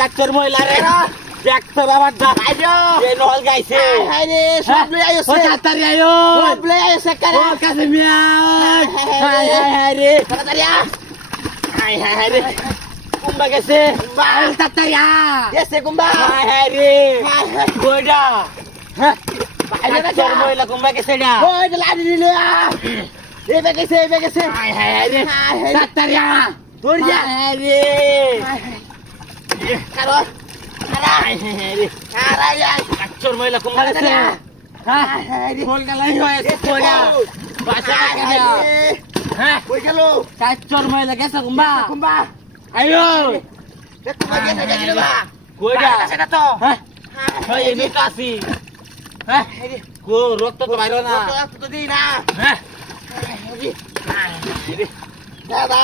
কাচ্চর মহিলা রে ট্রাক্টর আবার দাঁড়াইলো এ নহল গাইছে হায় রে সব লই আইছে ও তাড়াতাড়ি আইও সব লই আইছে কারে ও কাছে মিয়া হায় হায় রে তাড়াতাড়ি আ হায় হায় রে কুম্বা গেছে বাল তাড়াতাড়ি আ গেছে কুম্বা হায় হায় রে কইডা হ্যাঁ বাইরে কাচ্চর মহিলা কুম্বা গেছে না ওই লাড়ি দিলে আ এ বেগেছে হায় হায় রে তাড়াতাড়ি আ তোর যা হায় রে কারো কাচ্চর মহিলা কুম্বা গেছে ফোন গেলাই হয়েছে কই গেল কাচ্চর মহিলা গেছে কুম্বা কুম্বা আইও কইডা সেটা তো হ্যাঁ এই নে কাছি হ্যাঁ কো রক্ত তো বাইরো না রক্ত তো দিই না হ্যাঁ দাদা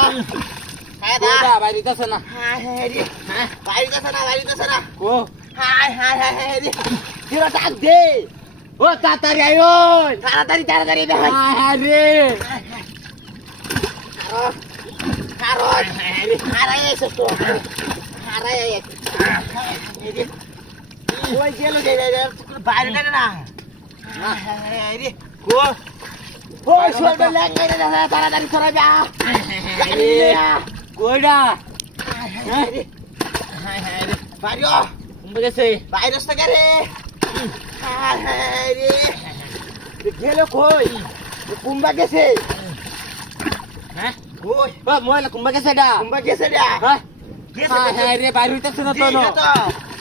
দাদা বাইরিতেছ না হ্যাঁ বাইরিতেছ না ও হায় হায় হায় রে দিরা ডাক দে ও তাড়াতাড়ি আইও তাড়াতাড়ি দে হায় হায় রে কারো হারাই এসে তো হারাই রে ওই গেল দে বাইরে দে না হায় রে কো ওই সরবে লাগে রে তাড়াতাড়ি সরাবে কইডা হায় হায় রে বাইরে কুম্বা গেছে বাইরে থেকে রে হায় হায় রে গেল কই কুম্বা গেছে হ্যাঁ ওই ও ময়লা কুম্বা গেছে ডা হ্যাঁ গেছে হায় রে বাইরে হইতাছে না তো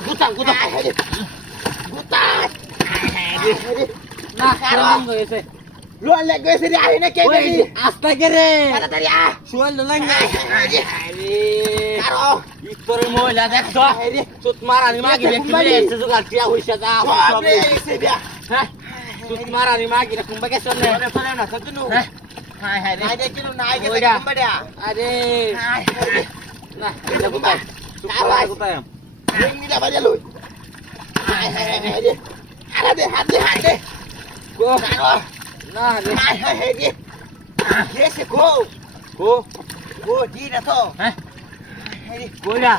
গুতা হায় রে গুতা হায় রে না কারণ হইছে লোল লাগেছে রে আই না কে দেই আস্তা কে রে তাড়াতাড়ি আ শুল লঙ্গা আরে কারো ইতরে ময়লা দেখছো চুত মারানি মাগি দেখলে এসে জোগাড় টিয়া হইছে যা সব এসে বিয়া হ্যাঁ চুত মারানি মাগি রে কুম্বা গেছ না আরে ফলে না সতুনু হায় হায় রে আই দেখিলু না আই গেছে কুম্বা দিয়া আরে না এটা কুম্বা কুম্বা কোথায় নিলা বাজে লই হায় হায় রে হাত দে গো কারো না রে হায় হায় রে গেছে গো দি না তো হ্যাঁ কইরা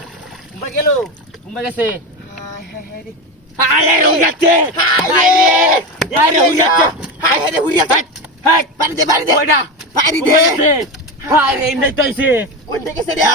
কুম্বা গেছে হায় রে উড়াচ্ছে হায় রে উড়াচ্ছে হায় পানি দে কইরা পানি দে হায় রে ইন্দাই তইছে কোন থেকে সরিয়া